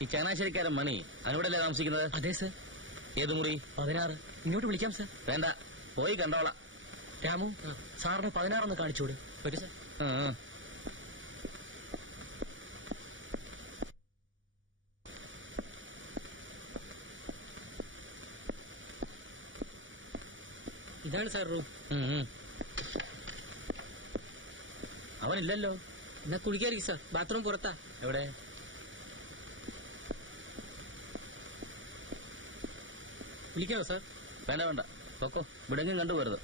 ഈ ചങ്ങനാശ്ശേരിക്കാരൻ മണി അതിനോടല്ലേ താമസിക്കുന്നത്? അതെ സർ. ഏത് മുറി? 16. ഇങ്ങോട്ട് വിളിക്കാം സർ. വേണ്ട, പോയി കണ്ടോളാം. രാമു, സാറിന് 16 കാണിച്ചോട്. വരൂ സർ. ഇതാണ് സാർ റൂം. അവനില്ലല്ലോ. എന്നാ കുളിക്കായിരിക്കും സാർ. ബാത്റൂം പുറത്താ. എവിടെ? വിളിക്കാമോ സാർ? വേണ്ട വേണ്ട, പൊക്കോ. ഇവിടെങ്കിലും കണ്ടുപോരുത്.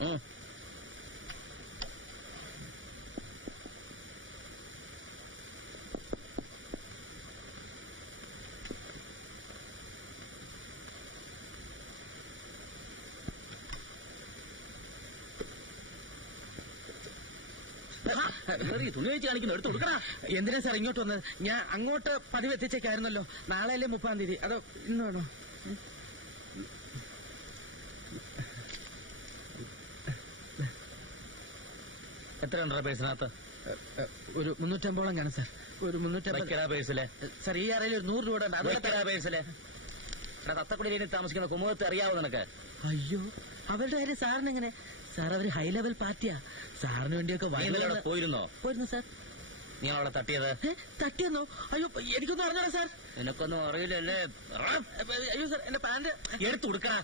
തുണി വെച്ച് കാണിക്കുന്നു, എടുത്ത് കൊടുക്കണ. എന്തിനാ സാർ ഇങ്ങോട്ട് വന്നത്? ഞാൻ അങ്ങോട്ട് പതിവ് എത്തിച്ചേക്കായിരുന്നല്ലോ. നാളെയല്ലേ 30-ാം തീയതി? അതോ ഇന്ന് വേണോ? എത്ര ഉണ്ടോ പേഴ്സിനകത്ത്? ഒരു 350 കാണും സാർ. ഒരു 350 പേഴ്സിലെ. സാർ ഈ അറയിൽ ഒരു 100 രൂപ ഉണ്ട്. പേഴ്സിലെ തത്തക്കുടിയിൽ താമസിക്കുന്ന കുമുദത്തെ അറിയാവോ നിനക്ക്? അയ്യോ, അവരുടെ കാര്യം സാറിന് എങ്ങനെ? സാർ അവര് ഹൈ ലെവൽ പാർട്ടിയാ. സാറിന് വേണ്ടിയൊക്കെ പോയിരുന്നോ? പോയിരുന്നു സാർ. നീ അവളെ തട്ടിയത്? തട്ടിയെന്നോ? അയ്യോ, എനിക്കൊന്നും അറിഞ്ഞോ സാർ. നിനക്കൊന്നും അറിയില്ലല്ലേ? അയ്യോ സാർ, എന്റെ പാന്റ് എടുത്തു കൊടുക്കണ.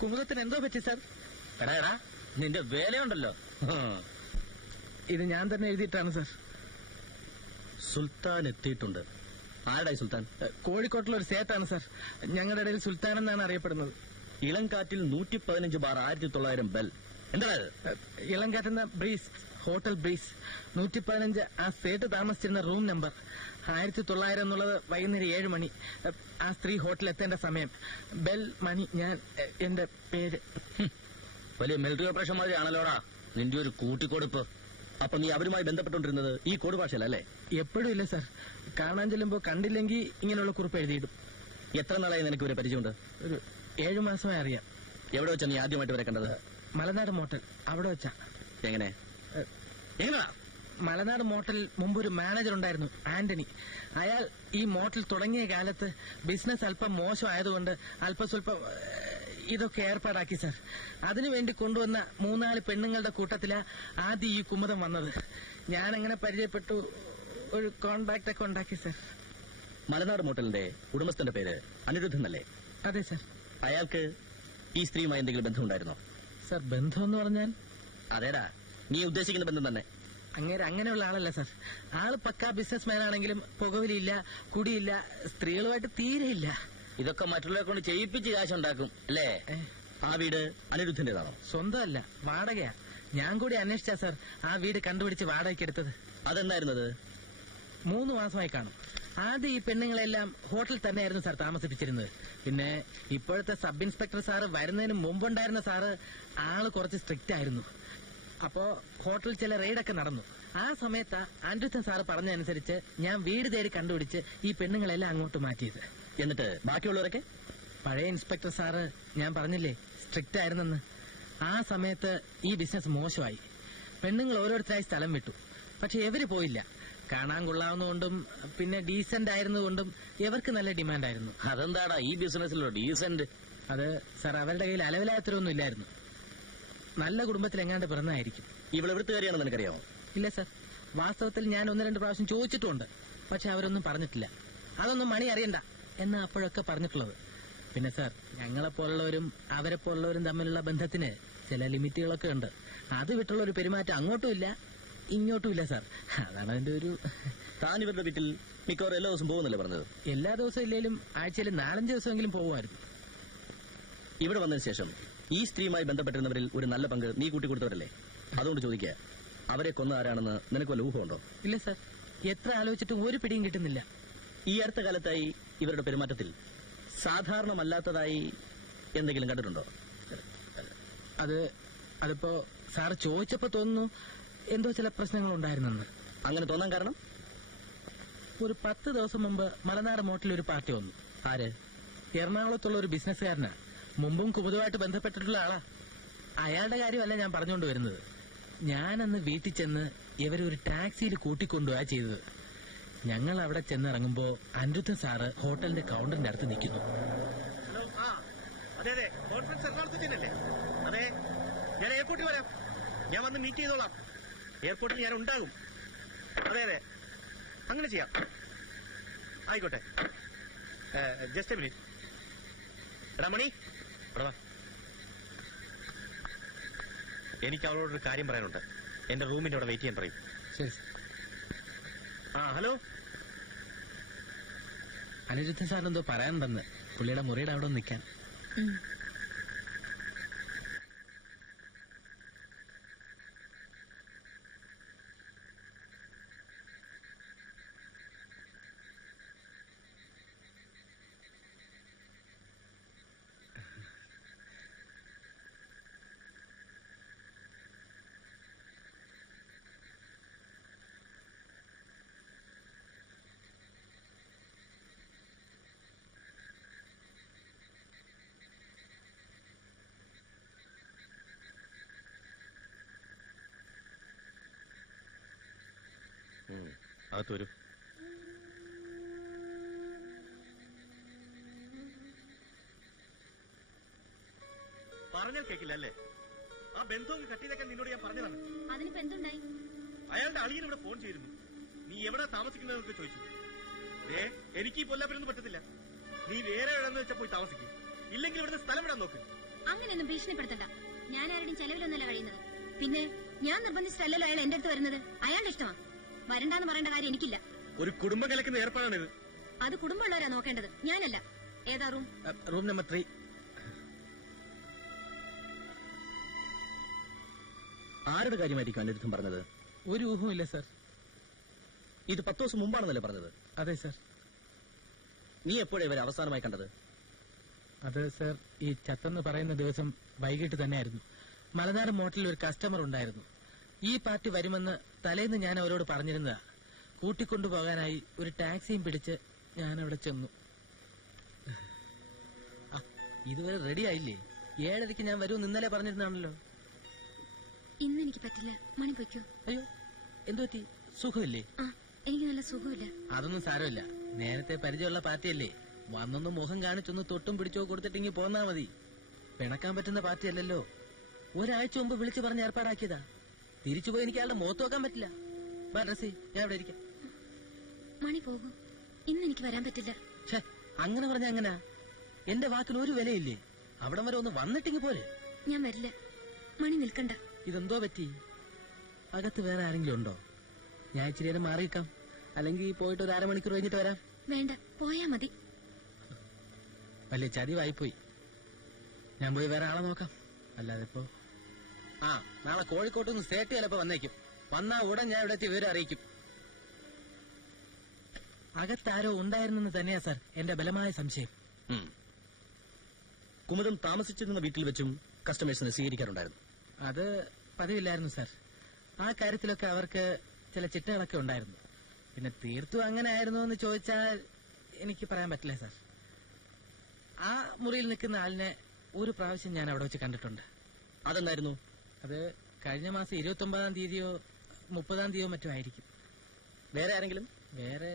കുമുദത്തിന് എന്തോ പറ്റി സാർ? എടാ, നിന്റെ വേലയുണ്ടല്ലോ. ഇത് ഞാൻ തന്നെ എഴുതിയിട്ടാണ് സാർ. സുൽത്താൻ എത്തിയിട്ടുണ്ട്. ആരുടായി സുൽത്താൻ? കോഴിക്കോട്ടിലൊരു സേട്ടാണ് സാർ. ഞങ്ങളുടെ ഇടയിൽ സുൽത്താൻ എന്നാണ് അറിയപ്പെടുന്നത്. ഇളംകാറ്റിൽ 115 ബാർ 1900 ബെൽ. എന്താ ഇളംകാറ്റെന്ന ബ്രീസ്, ഹോട്ടൽ ബ്രീസ് 115. ആ സേട്ട് താമസിച്ചിരുന്ന റൂം നമ്പർ 1900 എന്നുള്ളത് വൈകുന്നേരം 7 മണി. ആ സ്ത്രീ ഹോട്ടലിൽ എത്തേണ്ട സമയം. ബെൽ മണി. ഞാൻ എന്റെ പേര്. വലിയ മിലിറ്ററി ഓപ്പറേഷൻ മാതിരി ആണല്ലോടാ നിന്റെ ഒരു കൂട്ടിക്കൊടുപ്പ്. അപ്പൊ നീ അവരുമായി ബന്ധപ്പെട്ടുകൊണ്ടിരുന്നത് ഈ കോഡ് ഭാഷയിലല്ലേ? എപ്പോഴും ഇല്ല സാർ. കാണാൻ ചെല്ലുമ്പോ കണ്ടില്ലെങ്കിൽ ഇങ്ങനെയുള്ള കുറിപ്പ് എഴുതിയിടും. എത്ര നാളായി നിനക്ക് ഇവരെ പരിചയമുണ്ട്? ഒരു 7 മാസമായി അറിയാം. എവിടെ വെച്ചാ നീ ആദ്യമായിട്ട് ഇവരെ കണ്ടത്? മലനാട് മോട്ടൽ. അവിടെ വെച്ചാ. എങ്ങനെയാ? മലനാട് മോട്ടലിൽ മുമ്പൊരു മാനേജർ ഉണ്ടായിരുന്നു, ആന്റണി. അയാൾ ഈ മോട്ടൽ തുടങ്ങിയ കാലത്ത് ബിസിനസ് അല്പം മോശമായതുകൊണ്ട് അല്പസ്വല്പം ഇതൊക്കെ ഏർപ്പാടാക്കി സാർ. അതിനുവേണ്ടി കൊണ്ടുവന്ന 3-4 പെണ്ണുങ്ങളുടെ കൂട്ടത്തിലാ ആദ്യം ഈ കുമുദം വന്നത്. ഞാനങ്ങനെ പരിചയപ്പെട്ടു, ഒരു കോൺടാക്ട് ഒക്കെ ഉണ്ടാക്കി സാർ. മലനാട് മോട്ടലിന്റെ ഉടമസ്ഥന്റെ പേര് അനിരുദ്ധൻ അല്ലേ? അതെ സാർ. അയാൾക്ക് ഈ സ്ത്രീയുമായി എന്തെങ്കിലും ബന്ധമുണ്ടായിരുന്നോ? സാർ, ബന്ധം എന്ന് പറഞ്ഞാൽ? അതേടാ, നീ ഉദ്ദേശിക്കുന്ന ബന്ധം തന്നെ. അങ്ങനെയുള്ള ആളല്ല സാർ. ആള് പക്കാ ബിസിനസ്മാൻ ആണെങ്കിലും പുകവലിയില്ല, കുടിയില്ല, സ്ത്രീകളുമായിട്ട് തീരെയില്ല. ഇതൊക്കെ മറ്റുള്ളവരെ കൊണ്ട് ചെയ്യിപ്പിച്ച് കാശുണ്ടാക്കും അല്ലേ? ആ വീട് അനിരുദ്ധന്റേതാണോ? സ്വന്തമല്ല, വാടകയാ. ഞാൻ കൂടി അന്വേഷിച്ചാ സാർ ആ വീട് കണ്ടുപിടിച്ച് വാടകയ്ക്ക് എടുത്തത്. അതെന്തായിരുന്നത്? 3 മാസമായി കാണും. ആദ്യം ഈ പെണ്ണുങ്ങളെല്ലാം ഹോട്ടലിൽ തന്നെയായിരുന്നു സാർ താമസിപ്പിച്ചിരുന്നത്. പിന്നെ ഇപ്പോഴത്തെ സബ് ഇൻസ്പെക്ടർ സാറ് വരുന്നതിന് മുമ്പുണ്ടായിരുന്ന സാറ് ആള് കുറച്ച് സ്ട്രിക്റ്റ് ആയിരുന്നു. അപ്പോ ഹോട്ടലിൽ ചില റെയ്ഡൊക്കെ നടന്നു. ആ സമയത്ത് അനിരുദ്ധൻ സാറ് പറഞ്ഞതനുസരിച്ച് ഞാൻ വീട് തേടി കണ്ടുപിടിച്ച് ഈ പെണ്ണുങ്ങളെല്ലാം അങ്ങോട്ട് മാറ്റിയത്. എന്നിട്ട് ബാക്കിയുള്ളവരൊക്കെ? പഴയ ഇൻസ്പെക്ടർ സാറ് ഞാൻ പറഞ്ഞില്ലേ സ്ട്രിക്റ്റ് ആയിരുന്നെന്ന്. ആ സമയത്ത് ഈ ബിസിനസ് മോശമായി. പെണ്ണുങ്ങൾ ഓരോരുത്തരായി സ്ഥലം വിട്ടു. പക്ഷെ എവര് പോയില്ല. കാണാൻ കൊള്ളാവുന്നതുകൊണ്ടും പിന്നെ ഡീസന്റ് ആയിരുന്നതുകൊണ്ടും ഇവർക്ക് നല്ല ഡിമാൻഡായിരുന്നു. അതെന്താടാ ഈ ബിസിനസ്സിലോ ഡീസന്റ്? അത് സാർ അവരുടെ കയ്യിൽ അലവിലായത്രയൊന്നും ഇല്ലായിരുന്നു. നല്ല കുടുംബത്തിൽ എങ്ങാണ്ട് പിറന്നായിരിക്കും. ഇവളെവിടുത്തെ കാര്യമാണെന്ന് നിനക്കറിയാമോ? ഇല്ല സാർ. വാസ്തവത്തിൽ ഞാൻ 1-2 പ്രാവശ്യം ചോദിച്ചിട്ടുണ്ട്. പക്ഷെ അവരൊന്നും പറഞ്ഞിട്ടില്ല. അതൊന്നും മണി അറിയണ്ട എന്ന് അപ്പോഴൊക്കെ പറഞ്ഞിട്ടുള്ളത്. പിന്നെ സാർ, ഞങ്ങളെപ്പോലുള്ളവരും അവരെ പോലുള്ളവരും തമ്മിലുള്ള ബന്ധത്തിന് ചില ലിമിറ്റുകളൊക്കെ ഉണ്ട്. അത് വിട്ടുള്ള ഒരു പെരുമാറ്റം അങ്ങോട്ടും ഇല്ല ഇങ്ങോട്ടും ഇല്ല സാർ. അതാണ് അതിന്റെ ഒരു. താൻ ഇവരുടെ വീട്ടിൽ മിക്കവാറും എല്ലാ ദിവസവും പോകുന്നല്ലേ പറഞ്ഞത്? എല്ലാ ദിവസവും ഇല്ലെങ്കിലും ആഴ്ചയിൽ 4-5 ദിവസമെങ്കിലും പോകുമായിരുന്നു. ഇവിടെ വന്നതിന് ശേഷം ഈ സ്ത്രീയുമായി ബന്ധപ്പെട്ടിരുന്നവരിൽ ഒരു നല്ല പങ്ക് നീ കൂട്ടിക്കൊടുത്തവരല്ലേ? അതുകൊണ്ട് ചോദിക്കുക, അവരെ കൊന്ന ആരാണെന്ന് നിനക്ക് വല്ല ഊഹമുണ്ടോ? ഇല്ല സാർ. എത്ര ആലോചിച്ചിട്ടും ഒരു പിടിയും കിട്ടുന്നില്ല. ഈ അടുത്ത കാലത്തായി ഇവരുടെ പെരുമാറ്റത്തിൽ സാധാരണമല്ലാത്തതായി എന്തെങ്കിലും കണ്ടിട്ടുണ്ടോ? അതിപ്പോ സാർ ചോദിച്ചപ്പോ തോന്നുന്നു എന്തോ ചില പ്രശ്നങ്ങൾ ഉണ്ടായിരുന്നെന്ന്. അങ്ങനെ തോന്നാൻ കാരണം? ഒരു 10 ദിവസം മുമ്പ് മലനാട് മോട്ടിൽ ഒരു പാർട്ടി വന്നു. ആര്? എറണാകുളത്തുള്ള ഒരു ബിസിനസ്സുകാരനാ. മുമ്പും കുമുദുമായിട്ട് ബന്ധപ്പെട്ടിട്ടുള്ള ആളാ. അയാളുടെ കാര്യമല്ല ഞാൻ പറഞ്ഞുകൊണ്ട് വരുന്നത്. ഞാനന്ന് വീട്ടിൽ ചെന്ന് ഇവരൊരു ടാക്സിയിൽ കൂട്ടിക്കൊണ്ടുപോയാ ചെയ്തത്. ഞങ്ങൾ അവിടെ ചെന്നിറങ്ങുമ്പോ അനിരുദ്ധൻ സാറ് ഹോട്ടലിന്റെ കൗണ്ടറിന്റെ അടുത്ത് നിൽക്കുന്നു. ഹലോ, അതെ അതെ, കോൺഫറൻസ് എറണാകുളത്ത് ചെന്നല്ലേ? അതെ, ഞാൻ എയർപോർട്ടിൽ വരാം. ഞാൻ വന്ന് മീറ്റ് ചെയ്തോളാം. എയർപോർട്ടിൽ ഞാൻ ഉണ്ടാകും. അതെ അതെ, അങ്ങനെ ചെയ്യാം. ആയിക്കോട്ടെ. Just A minute. എടാ മണി, ഇവിടെ വാ. എനിക്ക് അവളോടൊരു കാര്യം പറയാനുണ്ട്. എന്റെ റൂമിന്റെ അവിടെ വെയിറ്റ് ചെയ്യാൻ പറയും. ശരി. ഹലോ. അനിരുദ്ധൻ സാറിന് എന്തോ പറയാനുണ്ടെന്ന്. പുള്ളിയുടെ മുറിയുടെ അവിടെ നിൽക്കാൻ. അകത്ത് വരൂ. പറഞ്ഞാൽ കേക്കില്ല അല്ലേ? ആ ബന്ധം കട്ട് ചെയ്തേക്കാൻ നിന്നോട് ഞാൻ പറഞ്ഞതാണ്. അതിനിപ്പോ എന്തുണ്ടായി? അയാളുടെ അളിയൻ ഇവിടെ ഫോൺ ചെയ്തിരുന്നു. നീ എവിടെ താമസിക്കുന്നതെന്നൊക്കെ ചോദിച്ചു. എനിക്ക് ഈ പൊല്ലാപ്പനൊന്നും പറ്റത്തില്ല. നീ വേറെ എവിടെന്ന് വെച്ചാ പോയി താമസിക്കും. ഇല്ലെങ്കിൽ ഇവിടുന്ന് സ്ഥലം വിടാൻ നോക്ക്. അങ്ങനെയൊന്നും ഭീഷണിപ്പെടുത്തണ്ട. ഞാൻ ആരുടെയും ചെലവിലൊന്നല്ല കഴിയുന്നത്. പിന്നെ ഞാൻ നിർബന്ധിച്ചിട്ടല്ലല്ലോ അയാൾ എന്റെ അടുത്ത് വരുന്നത്. അയാളുടെ ഇഷ്ടമാ. വരണ്ടാന്ന് പറയേണ്ട കാര്യം എനിക്കില്ല. ഒരു കുടുംബം കലക്കുന്ന ഏർപ്പാടാണിത്. അത് കുടുംബമുള്ളവരാ നോക്കേണ്ടത്, ഞാനല്ല. ഏതാ റൂം? Room number 3. ആരുടെ കാര്യമായിരിക്കും അനിരുദ്ധം പറഞ്ഞത്? ഒരു ഊഹവും ഇല്ല സാർ. ഇത് 10 ദിവസം മുമ്പാണെന്നല്ലേ പറഞ്ഞത്? അതെ സാർ. നീ എപ്പോഴാണ് ഇവരെ അവസാനമായി കണ്ടത്? അത് സാർ, ഈ ചത്തെന്ന് പറയുന്ന ദിവസം വൈകിട്ട് തന്നെയായിരുന്നു. മലനാട് മോട്ടലിൽ ഒരു കസ്റ്റമർ ഉണ്ടായിരുന്നു. ഈ പാർട്ടി വരുമെന്ന് തലേന്ന് ഞാൻ അവരോട് പറഞ്ഞിരുന്നതാ. കൂട്ടിക്കൊണ്ടുപോകാനായി ഒരു ടാക്സിയും പിടിച്ച് ഞാൻ അവിടെ ചെന്നു. ഇതുവരെ റെഡി ആയില്ലേ? 7:30 ഞാൻ വരുമെന്ന് ഇന്നലെ പറഞ്ഞിരുന്നാണല്ലോ. ഇന്ന് എനിക്ക് പറ്റില്ല. മണി പൊയ്ക്കോ. അയ്യോ, എന്തു പറ്റി? സുഖമില്ലേ? എനിക്ക് നല്ല സുഖമില്ല. അതൊന്നും സാരമില്ല. നേരത്തെ പരിചയമുള്ള പാർട്ടിയല്ലേ. വന്നൊന്ന് മുഖം കാണിച്ചൊന്ന് തൊട്ടും പിടിച്ചോ കൊടുത്തിട്ടെങ്കിൽ പോന്നാ മതി. പിണക്കാൻ പറ്റുന്ന പാർട്ടിയല്ലല്ലോ. ഒരാഴ്ച മുമ്പ് വിളിച്ചു പറഞ്ഞ് ഏർപ്പാടാക്കിയതാ. തിരിച്ചുപോയി എനിക്ക് അയാളുടെ മുഖത്ത് നോക്കാൻ പറ്റില്ല. ഡ്രസ്സി, ഞാൻ ഇവിടെ ഇരിക്കാം. മണി പോകും. ഇന്ന് എനിക്ക് വരാൻ പറ്റില്ല. അങ്ങനെ പറഞ്ഞ എങ്ങനാ? എന്റെ വാക്കിന് ഒരു വിലയില്ലേ? അവിടം വരെ ഒന്ന് വന്നിട്ടെങ്കിൽ പോലെ. ഞാൻ വരില്ല. മണി നിൽക്കണ്ട. ഇതെന്തോ പറ്റി? അകത്ത് വേറെ ആരെങ്കിലും ഉണ്ടോ? ഞാൻ ഇച്ചിരി നേരം മാറിയിക്കാം. അല്ലെങ്കിൽ പോയിട്ട് ഒരു 1/2 മണിക്കൂർ കഴിഞ്ഞിട്ട് വരാം. വേണ്ട, പോയാ മതി. വലിയ ചതിവായിപ്പോയി. ഞാൻ പോയി വേറെ ആളെ നോക്കാം. അല്ലാതെ ഇപ്പോ നാളെ കോഴിക്കോട്ടുനിന്ന് സ്റ്റേറ്റ് ചിലപ്പോ വന്നേക്കും. വന്നാ ഉടൻ ഞാൻ ഇവിടെ വിവരം അറിയിക്കും. അകത്താരോ ഉണ്ടായിരുന്നെന്ന് തന്നെയാ സാർ എന്റെ ബലമായ സംശയം. കുമുദം താമസിച്ചിരുന്ന വീട്ടിൽ വെച്ചും കസ്റ്റമേഴ്സിനെ സ്വീകരിക്കാറുണ്ടായിരുന്നു? അത് പതിവില്ലായിരുന്നു സാർ. ആ കാര്യത്തിലൊക്കെ അവർക്ക് ചില ചിട്ടകളൊക്കെ ഉണ്ടായിരുന്നു. പിന്നെ തീർത്തും അങ്ങനെ ആയിരുന്നു എന്ന് ചോദിച്ചാൽ എനിക്ക് പറയാൻ പറ്റില്ല സാർ. ആ മുറിയിൽ നിൽക്കുന്ന ആളിനെ ഒരു പ്രാവശ്യം ഞാൻ അവിടെ വെച്ച് കണ്ടിട്ടുണ്ട്. അതെന്തായിരുന്നു? അത് കഴിഞ്ഞ മാസം 29-ാം തീയതിയോ 30-ാം തീയതിയോ മറ്റോ ആയിരിക്കും. വേറെ ആരെങ്കിലും? വേറെ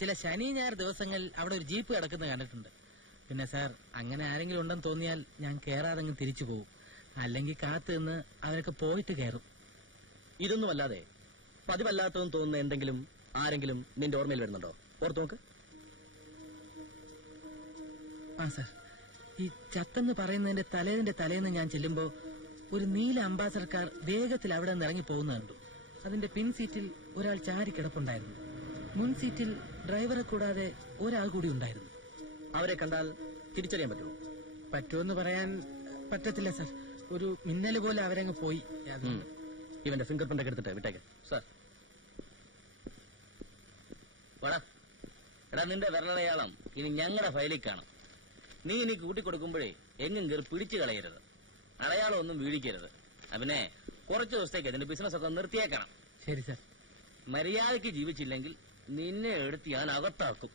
ചില ശനി ഞായർ ദിവസങ്ങളിൽ അവിടെ ഒരു ജീപ്പ് കിടക്കുന്നത് കണ്ടിട്ടുണ്ട്. പിന്നെ സാർ, അങ്ങനെ ആരെങ്കിലും ഉണ്ടെന്ന് തോന്നിയാൽ ഞാൻ കയറാതെങ്ങ് തിരിച്ചു പോകും. അല്ലെങ്കിൽ കാത്തു നിന്ന് അവരൊക്കെ പോയിട്ട് കയറും. ഇതൊന്നുമല്ലാതെ പതിവല്ലാത്തതെന്ന് തോന്നുന്ന എന്തെങ്കിലും ആരെങ്കിലും നിന്റെ ഓർമ്മയിൽ വരുന്നുണ്ടോ? ഓർത്തു നോക്ക്. സാർ, ഈ ചത്തെന്ന് പറയുന്നതിന്റെ തലേന്ന് ഞാൻ ചെല്ലുമ്പോ ഒരു നീല അംബാസഡർ കാർ വേഗത്തിൽ അവിടെ നിന്ന് ഇറങ്ങി പോകുന്ന കണ്ടു. അതിന്റെ പിൻ സീറ്റിൽ ഒരാൾ ചാരി കിടപ്പുണ്ടായിരുന്നു. മുൻ സീറ്റിൽ ഡ്രൈവറെ കൂടാതെ ഒരാൾ കൂടി ഉണ്ടായിരുന്നു. അവരെ കണ്ടാൽ തിരിച്ചറിയാൻ പറ്റുമോ? പറ്റുമെന്ന് പറയാൻ പറ്റത്തില്ല സാർ. ഒരു മിന്നല് പോലെ അവരങ്ങ് പോയി. ഇവന്റെ ഫിംഗർ പ്രിന്റ് ഒക്കെ എടുത്തിട്ട് വിട്ടേക്ക്. സാർ, എടാ നിന്റെ വിരലടയാളം ഇനി ഞങ്ങളുടെ ഫയലിൽ കാണാം. നീ ഇനി കൂട്ടിക്കൊടുക്കുമ്പോഴേ എങ്ങും കയറി പിടിച്ചു കളയരുത്. അടയാളം ഒന്നും വീഴിക്കരുത്. പിന്നെ കുറച്ചു ദിവസത്തേക്ക് അതിന്റെ ബിസിനസ് ഒക്കെ നിർത്തിയേക്കണം. ശരി സാർ. മര്യാദയ്ക്ക് ജീവിച്ചില്ലെങ്കിൽ നിന്നെ എടുത്ത് ഞാൻ അകത്താക്കും.